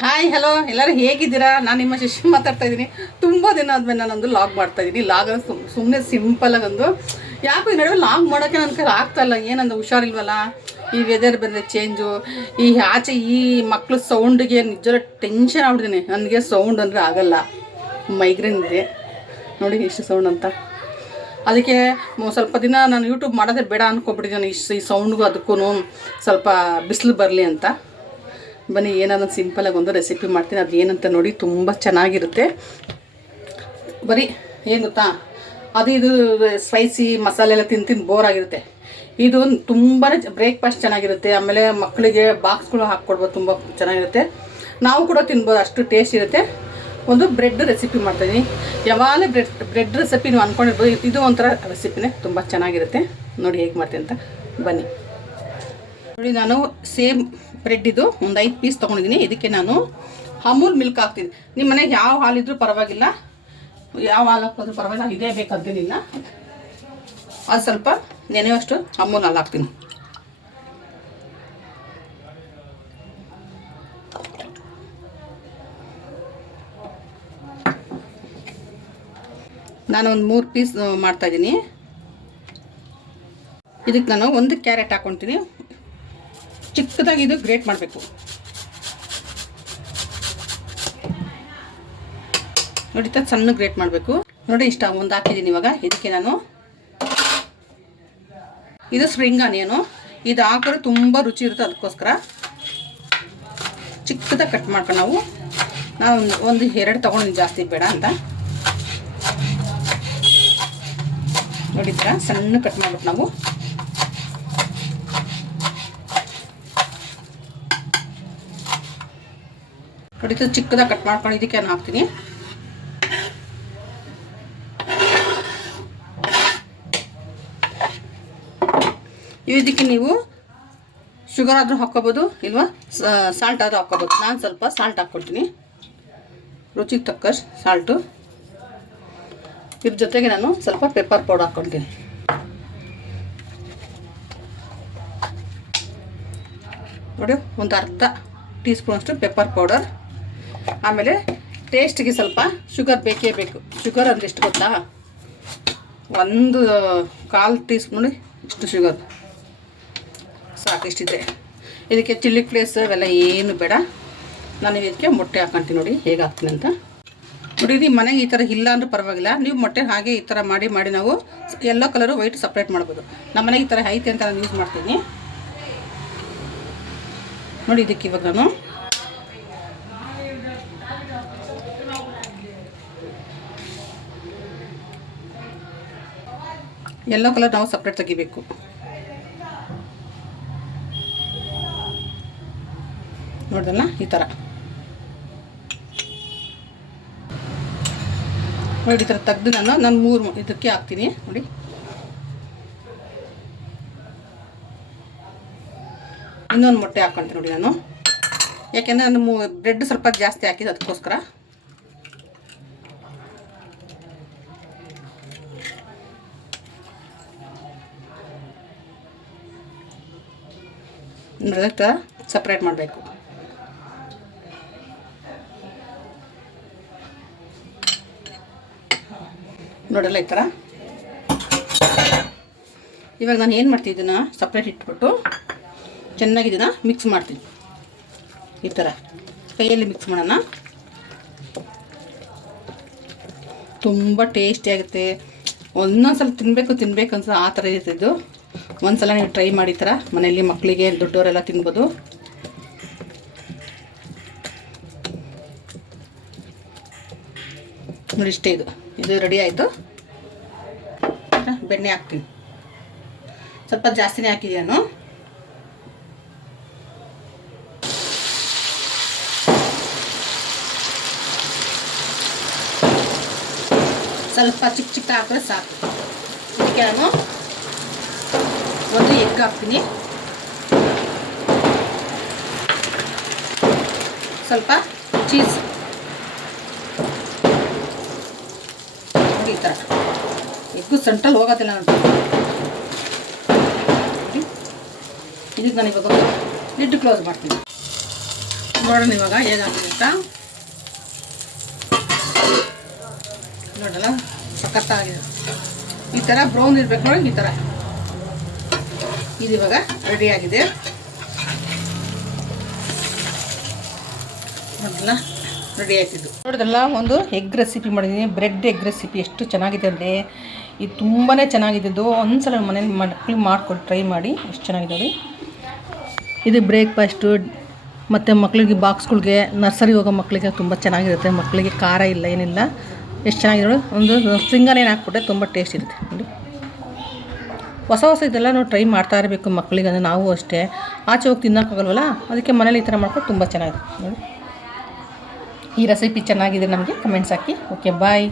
Hi hello ಎಲ್ಲರೂ ಹೇಗಿದ್ದೀರಾ? ನಾನು ನಿಮ್ಮ ಶಿಶು ಮಾತಾಡ್ತಾ ಇದ್ದೀನಿ. ತುಂಬ ದಿನ ಆದಮೇಲೆ ನಾನೊಂದು ಲಾಗ್ ಮಾಡ್ತಾಯಿದ್ದೀನಿ. ಲಾಗ್ ಸುಮ್ಮನೆ ಸಿಂಪಲಾಗಿ ಒಂದು ಯಾಕೋ ಈ ನಡುವೆ ಲಾಗ್ ಮಾಡೋಕ್ಕೆ ನನ್ನ ಕೈ ಆಗ್ತಾಯಿಲ್ಲ. ಏನಂದು ಹುಷಾರಿಲ್ವಲ್ಲ, ಈ ವೆದರ್ ಬಂದರೆ ಚೇಂಜು, ಈ ಆಚೆ ಈ ಮಕ್ಕಳು ಸೌಂಡಿಗೆ ನಿಜವಾದ ಟೆನ್ಷನ್ ಆಗ್ಬಿಡ್ತೀನಿ. ನನಗೆ ಸೌಂಡ್ ಅಂದರೆ ಆಗಲ್ಲ, ಮೈಗ್ರೇನ್ ಇದೆ ನೋಡಿ ಎಷ್ಟು ಸೌಂಡ್ ಅಂತ. ಅದಕ್ಕೆ ಸ್ವಲ್ಪ ದಿನ ನಾನು ಯೂಟ್ಯೂಬ್ ಮಾಡೋದೇ ಬೇಡ ಅಂದ್ಕೊಬಿಟ್ಟಿದ್ದೀನಿ. ಈ ಸೌಂಡ್ಗೂ ಅದಕ್ಕೂ ಸ್ವಲ್ಪ ಬಿಸಿಲು ಬರಲಿ ಅಂತ. ಬನ್ನಿ ಏನಾದ್ರು ಸಿಂಪಲಾಗಿ ಒಂದು ರೆಸಿಪಿ ಮಾಡ್ತೀನಿ. ಅದು ಏನಂತ ನೋಡಿ, ತುಂಬ ಚೆನ್ನಾಗಿರುತ್ತೆ. ಬರೀ ಏನು ಗೊತ್ತಾ, ಅದು ಇದು ಸ್ಪೈಸಿ ಮಸಾಲೆ ಎಲ್ಲ ತಿಂದು ಬೋರ್ ಆಗಿರುತ್ತೆ. ಇದು ತುಂಬಾ ಬ್ರೇಕ್ಫಾಸ್ಟ್ ಚೆನ್ನಾಗಿರುತ್ತೆ. ಆಮೇಲೆ ಮಕ್ಕಳಿಗೆ ಬಾಕ್ಸ್ಗಳು ಹಾಕ್ಕೊಡ್ಬೋದು, ತುಂಬ ಚೆನ್ನಾಗಿರುತ್ತೆ. ನಾವು ಕೂಡ ತಿನ್ಬೋದು, ಅಷ್ಟು ಟೇಸ್ಟ್ ಇರುತ್ತೆ. ಒಂದು ಬ್ರೆಡ್ ರೆಸಿಪಿ ಮಾಡ್ತಾಯಿದ್ದೀನಿ. ಯಾವಾಗಲೇ ಬ್ರೆಡ್ ರೆಸಿಪಿ ನೀವು ಅಂದ್ಕೊಂಡಿರ್ಬೋದು, ಇದು ಒಂಥರ ರೆಸಿಪಿನೇ, ತುಂಬ ಚೆನ್ನಾಗಿರುತ್ತೆ. ನೋಡಿ ಹೇಗೆ ಮಾಡ್ತೀನಿ ಅಂತ ಬನ್ನಿ. ನೋಡಿ, ನಾನು ಸೇಮ್ ಬ್ರೆಡ್ ಇದು ಒಂದು 5 ಪೀಸ್ ತೊಗೊಂಡಿದ್ದೀನಿ. ಇದಕ್ಕೆ ನಾನು ಅಮೂಲ್ ಮಿಲ್ಕ್ ಹಾಕ್ತೀನಿ. ನಿಮ್ಮ ಮನೆಗೆ ಯಾವ ಹಾಲಿದ್ರೂ ಪರವಾಗಿಲ್ಲ, ಯಾವ ಹಾಲು ಹಾಕೋದ್ರೂ ಪರವಾಗಿಲ್ಲ, ಇದೇ ಬೇಕಂತೇನಿಲ್ಲ. ಅದು ಸ್ವಲ್ಪ ನೆನೆಯುವಷ್ಟು ಅಮೂಲ್ ಹಾಲು ಹಾಕ್ತೀನಿ. ನಾನು ಒಂದು 3 ಪೀಸ್ ಮಾಡ್ತಾಯಿದ್ದೀನಿ. ಇದಕ್ಕೆ ನಾನು ಒಂದು ಕ್ಯಾರೆಟ್ ಹಾಕ್ಕೊತೀನಿ. ಚಿಕ್ಕದಾಗಿ ಇದು ಗ್ರೇಟ್ ಮಾಡಬೇಕು ನೋಡಿ, ಸಣ್ಣ ಗ್ರೇಟ್ ಮಾಡಬೇಕು ನೋಡಿ. ಇಷ್ಟ ಒಂದು ಹಾಕಿದ್ದೀನಿ. ಇವಾಗ ಇದಕ್ಕೆ ನಾನು ಇದು ಸ್ಪ್ರಿಂಗ್ ಆನಿಯನು, ಇದು ಹಾಕಿದ್ರೆ ತುಂಬ ರುಚಿ ಇರುತ್ತೆ. ಅದಕ್ಕೋಸ್ಕರ ಚಿಕ್ಕದಾಗಿ ಕಟ್ ಮಾಡ್ಕೊಂಡು ನಾವು ಒಂದು 2 ತೊಗೊಂಡಿದ್ದೀನಿ, ಜಾಸ್ತಿ ಬೇಡ ಅಂತ ನೋಡಿ. ಈ ಥರ ಸಣ್ಣ ಕಟ್ ಮಾಡ್ಬಿಟ್ಟು ನಾವು ನೋಡಿ, ಚಿಕ್ಕದಾಗಿ ಕಟ್ ಮಾಡ್ಕೊಂಡು ಇದಕ್ಕೆ ನಾನು ಹಾಕ್ತೀನಿ. ಇದಕ್ಕೆ ನೀವು ಶುಗರ್ ಆದರೂ ಹಾಕ್ಕೋಬೋದು, ಇಲ್ವಾ ಸಾಲ್ಟ್ ಆದರೂ ಹಾಕ್ಕೋಬೋದು. ನಾನು ಸ್ವಲ್ಪ ಸಾಲ್ಟ್ ಹಾಕ್ಕೊಳ್ತೀನಿ, ರುಚಿಗೆ ತಕ್ಕಷ್ಟು ಸಾಲ್ಟು. ಇದ್ರ ಜೊತೆಗೆ ನಾನು ಸ್ವಲ್ಪ ಪೆಪ್ಪರ್ ಪೌಡರ್ ಹಾಕ್ಕೊಳ್ತೀನಿ. ನೋಡಿ, ಒಂದು ಅರ್ಧ ಟೀ ಸ್ಪೂನಷ್ಟು ಪೆಪ್ಪರ್ ಪೌಡರ್. ಆಮೇಲೆ ಟೇಸ್ಟಿಗೆ ಸ್ವಲ್ಪ ಶುಗರ್ ಬೇಕೇ ಬೇಕು. ಶುಗರ್ ಅಂದರೆ ಎಷ್ಟು ಗೊತ್ತಾ, 1/4 ಟೀ ಸ್ಪೂನ್ ಇಷ್ಟು ಶುಗರ್ ಸಾಕು. ಇಷ್ಟಿದೆ. ಇದಕ್ಕೆ ಚಿಲ್ಲಿ ಫ್ಲೇಕ್ಸ್ ಇವೆಲ್ಲ ಏನು ಬೇಡ. ನಾನು ಇದಕ್ಕೆ ಮೊಟ್ಟೆ ಹಾಕ್ಕೊಂತೀನಿ. ನೋಡಿ ಹೇಗೆ ಹಾಕ್ತೀನಿ ಅಂತ ನೋಡಿ. ಇದು ಮನೆಗೆ ಈ ಥರ ಇಲ್ಲ ಅಂದ್ರೆ ಪರವಾಗಿಲ್ಲ, ನೀವು ಮೊಟ್ಟೆ ಹಾಗೆ ಈ ಥರ ಮಾಡಿ ನಾವು ಯೆಲ್ಲೋ ಕಲರು ವೈಟ್ ಸಪ್ರೇಟ್ ಮಾಡ್ಬೋದು. ನಮ್ಮ ಮನೆಗೆ ಈ ಥರ ಐತೆ ಅಂತ ನಾನು ಯೂಸ್ ಮಾಡ್ತೀನಿ ನೋಡಿ. ಇದಕ್ಕೆ ಇವಾಗ ನಾನು ಯೆಲ್ಲೋ ಕಲರ್ ನಾವು ಸಪ್ರೇಟ್ ತೆಗಿಬೇಕು. ನೋಡಿದಲ್ಲ, ಈ ಥರ ನೋಡಿ. ಈ ಥರ ತೆಗೆದು ನಾನು 3 ಇದಕ್ಕೆ ಹಾಕ್ತೀನಿ ನೋಡಿ. ಇನ್ನೊಂದು ಮೊಟ್ಟೆ ಹಾಕ್ಕೊಂತೀನಿ ನೋಡಿ ನಾನು, ಯಾಕೆಂದರೆ ನಾನು ಬ್ರೆಡ್ ಸ್ವಲ್ಪ ಜಾಸ್ತಿ ಹಾಕಿದ್ದು ಅದಕ್ಕೋಸ್ಕರ. ಅದಕ್ಕೆ ಸಪ್ರೇಟ್ ಮಾಡಬೇಕು. ನೋಡಲ್ಲ ಈ ಥರ. ಇವಾಗ ನಾನು ಏನು ಮಾಡ್ತೀನಿ, ಇದನ್ನು ಸಪ್ರೇಟ್ ಇಟ್ಬಿಟ್ಟು ಚೆನ್ನಾಗಿ ಇದನ್ನು ಮಿಕ್ಸ್ ಮಾಡ್ತೀನಿ. ಈ ಥರ ಕೈಯಲ್ಲಿ ಮಿಕ್ಸ್ ಮಾಡೋಣ. ತುಂಬ ಟೇಸ್ಟಿಯಾಗುತ್ತೆ. ಒಂದೊಂದು ಸಲ ತಿನ್ನಬೇಕು ಅನ್ಸ ಆ ಥರ ಇರುತ್ತೆ ಇದು. ಒಂದು ಸಲ ನೀವು ಟ್ರೈ ಮಾಡಿ, ಥರ ಮನೆಯಲ್ಲಿ ಮಕ್ಕಳಿಗೆ ದೊಡ್ಡವರೆಲ್ಲ ತಿನ್ಬೋದು. ನೋಡಿ, ಇಷ್ಟೇ. ಇದು ರೆಡಿ ಆಯಿತು. ಬೆಣ್ಣೆ ಹಾಕ್ತೀನಿ, ಸ್ವಲ್ಪ ಜಾಸ್ತಿನೇ ಹಾಕಿದ್ಯಾನು. ಸ್ವಲ್ಪ ಚಿಕ್ಕ ಹಾಕಿದ್ರೆ ಸಾಕು. ಇದಕ್ಕೆ ನಾನು ಒಂದು ಎಗ್ ಹಾಕ್ತೀನಿ, ಸ್ವಲ್ಪ ಚೀಸ್ ನೋಡಿ. ಈ ಥರ ಎಗ್ಗು ಸೆಂಟ್ರಲ್ಲಿ ಹೋಗೋದಿಲ್ಲ ನೋಡಿ. ಇದಕ್ಕೆ ನಾನು ಇವಾಗ ಲಿಡ್ ಕ್ಲೋಸ್ ಮಾಡ್ತೀನಿ. ನೋಡೋಣ ಇವಾಗ ಹೇಗಾಗ್ತದೆ ಅಂತ. ನೋಡಲ್ಲ ಸಖತ್ತಾಗಿದೆ. ಈ ಥರ ಬ್ರೌನ್ ಇರ್ಬೇಕು ನೋಡಿ, ಈ ಥರ ಇದು ಇವಾಗ ರೆಡಿಯಾಗಿದೆ. ನೋಡಲ್ಲ ರೆಡಿ ಆಯ್ತಿದ್ದು. ನೋಡಿದ್ರಲ್ಲ, ಒಂದು ಎಗ್ ರೆಸಿಪಿ ಮಾಡಿದ್ದೀನಿ, ಬ್ರೆಡ್ ಎಗ್ ರೆಸಿಪಿ. ಎಷ್ಟು ಚೆನ್ನಾಗಿದೆ ಅಂದರೆ ಇದು ತುಂಬಾ ಚೆನ್ನಾಗಿದ್ದು. ಒಂದ್ಸಲ ಮನೇಲಿ ಮಕ್ಕಳಿಗೆ ಮಾಡ್ಕೊಂಡು ಟ್ರೈ ಮಾಡಿ, ಎಷ್ಟು ಚೆನ್ನಾಗಿದೆ ನೋಡಿ. ಇದು ಬ್ರೇಕ್ಫಾಸ್ಟು ಮತ್ತು ಮಕ್ಕಳಿಗೆ ಬಾಕ್ಸ್ಗಳಿಗೆ, ನರ್ಸರಿ ಹೋಗೋ ಮಕ್ಕಳಿಗೆ ತುಂಬ ಚೆನ್ನಾಗಿರುತ್ತೆ. ಮಕ್ಕಳಿಗೆ ಖಾರ ಇಲ್ಲ, ಏನಿಲ್ಲ, ಎಷ್ಟು ಚೆನ್ನಾಗಿದೆ ನೋಡಿ. ಒಂದು ಸ್ಪ್ರಿಂಗನೇನು ಹಾಕ್ಬಿಟ್ಟೆ, ತುಂಬ ಟೇಸ್ಟ್ ಇರುತ್ತೆ ನೋಡಿ. ಹೊಸ ಇದೆಲ್ಲ ನಾವು ಟ್ರೈ ಮಾಡ್ತಾ ಇರಬೇಕು ಮಕ್ಕಳಿಗೆ. ಅಂದರೆ ನಾವು ಅಷ್ಟೇ ಆಚೆ ಹೋಗಿ ತಿನ್ನೋಕ್ಕಾಗಲ್ವಲ್ಲ, ಅದಕ್ಕೆ ಮನೇಲಿ ಈ ಥರ ಮಾಡ್ಕೊಂಡು ತುಂಬ ಚೆನ್ನಾಗಿದೆ ನೋಡಿ. ಈ ರೆಸಿಪಿ ಚೆನ್ನಾಗಿದೆ ನಮಗೆ ಕಮೆಂಟ್ಸ್ ಹಾಕಿ. ಓಕೆ, ಬಾಯ್.